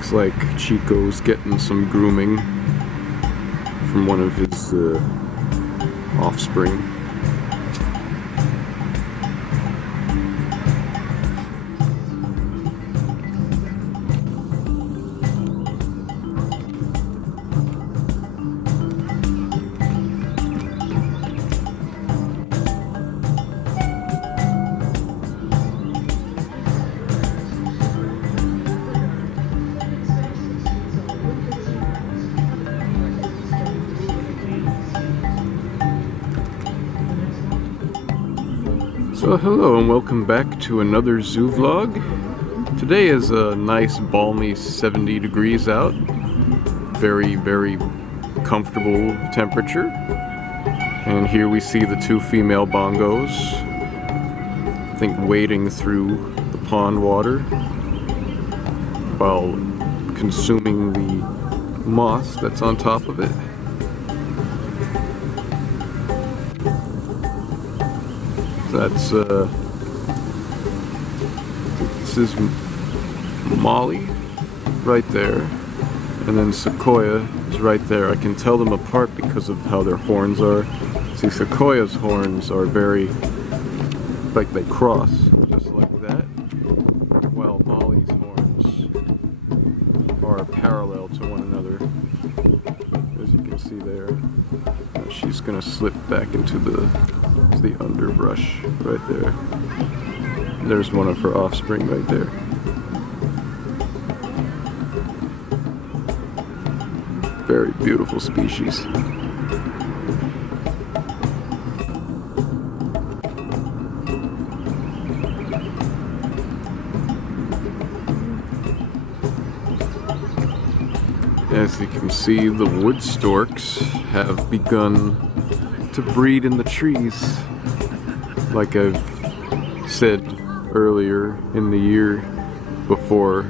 Looks like Chico's getting some grooming from one of his offspring. So hello and welcome back to another zoo vlog. Today is a nice balmy 70 degrees out. Very, very comfortable temperature. And here we see the two female bongos, I think wading through the pond water while consuming the moss that's on top of it. That's this is Molly right there, and then Sequoia is right there. I can tell them apart because of how their horns are. See, Sequoia's horns are very, like they cross, just like that, while Molly's horns are parallel to one another, as you can see there. She's gonna slip back into the underbrush right there. There's one of her offspring right there. Very beautiful species. As you can see, the Woodstorks have begun to breed in the trees. Like I've said earlier in the year before,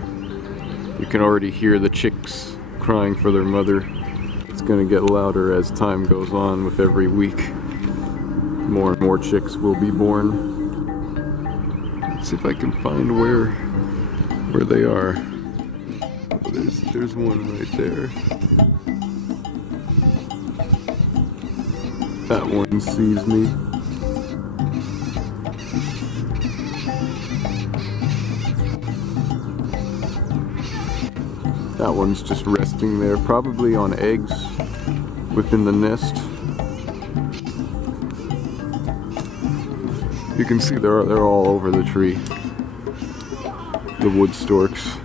you can already hear the chicks crying for their mother. It's gonna get louder as time goes on with every week. More and more chicks will be born. Let's see if I can find where they are. There's one right there. That one sees me. That one's just resting there, probably on eggs within the nest. You can see they're all over the tree, the Woodstorks.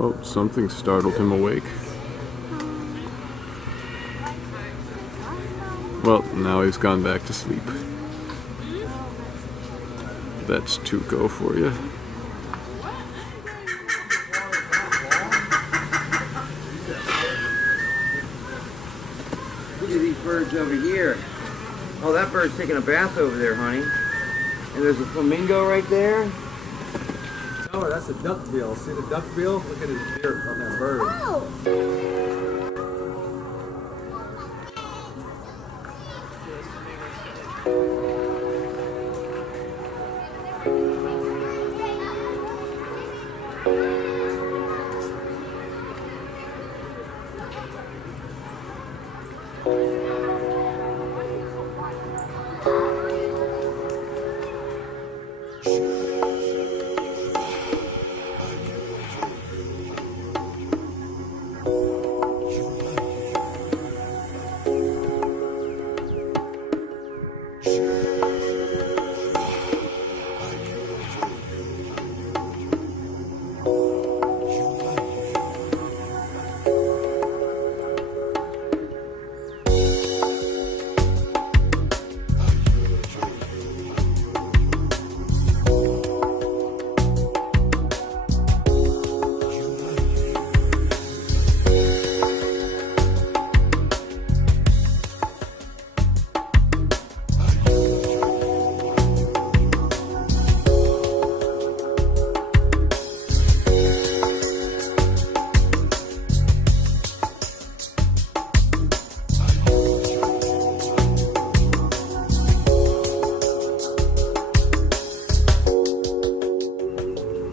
Oh, something startled him awake. Well, now he's gone back to sleep. That's Tuco for you. Look at these birds over here. Oh, that bird's taking a bath over there, honey. And there's a flamingo right there. Oh, that's a duckbill. See the duckbill? Look at his beard on that bird. Oh.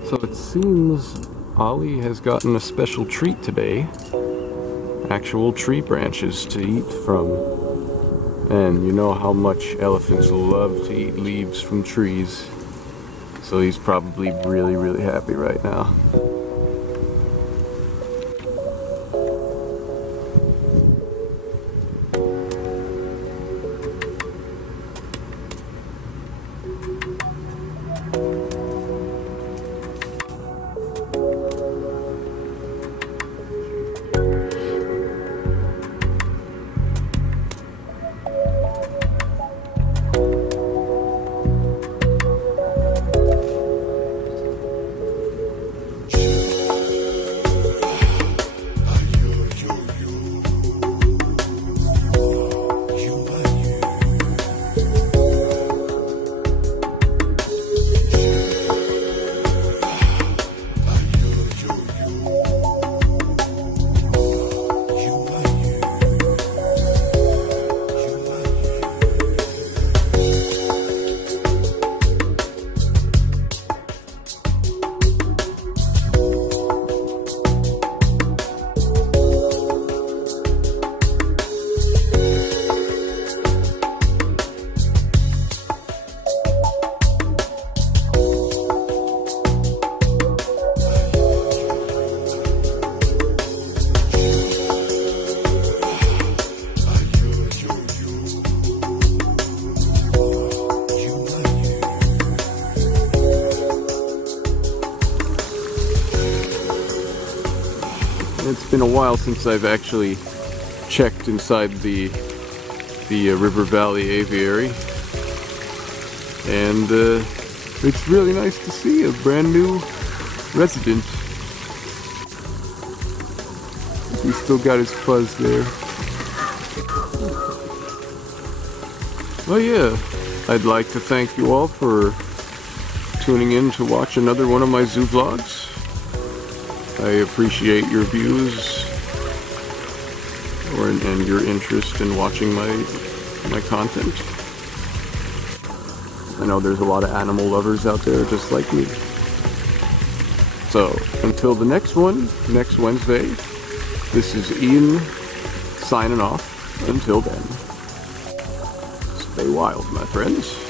So it seems Ollie has gotten a special treat today. Actual tree branches to eat from. And you know how much elephants love to eat leaves from trees. So he's probably really, really happy right now. It's been a while since I've actually checked inside the River Valley Aviary, and it's really nice to see a brand new resident. He's still got his fuzz there. Well, yeah, I'd like to thank you all for tuning in to watch another one of my zoo vlogs. I appreciate your views and your interest in watching my content. I know there's a lot of animal lovers out there just like me. So, until the next one, next Wednesday, this is Ian signing off. Until then, stay wild, my friends.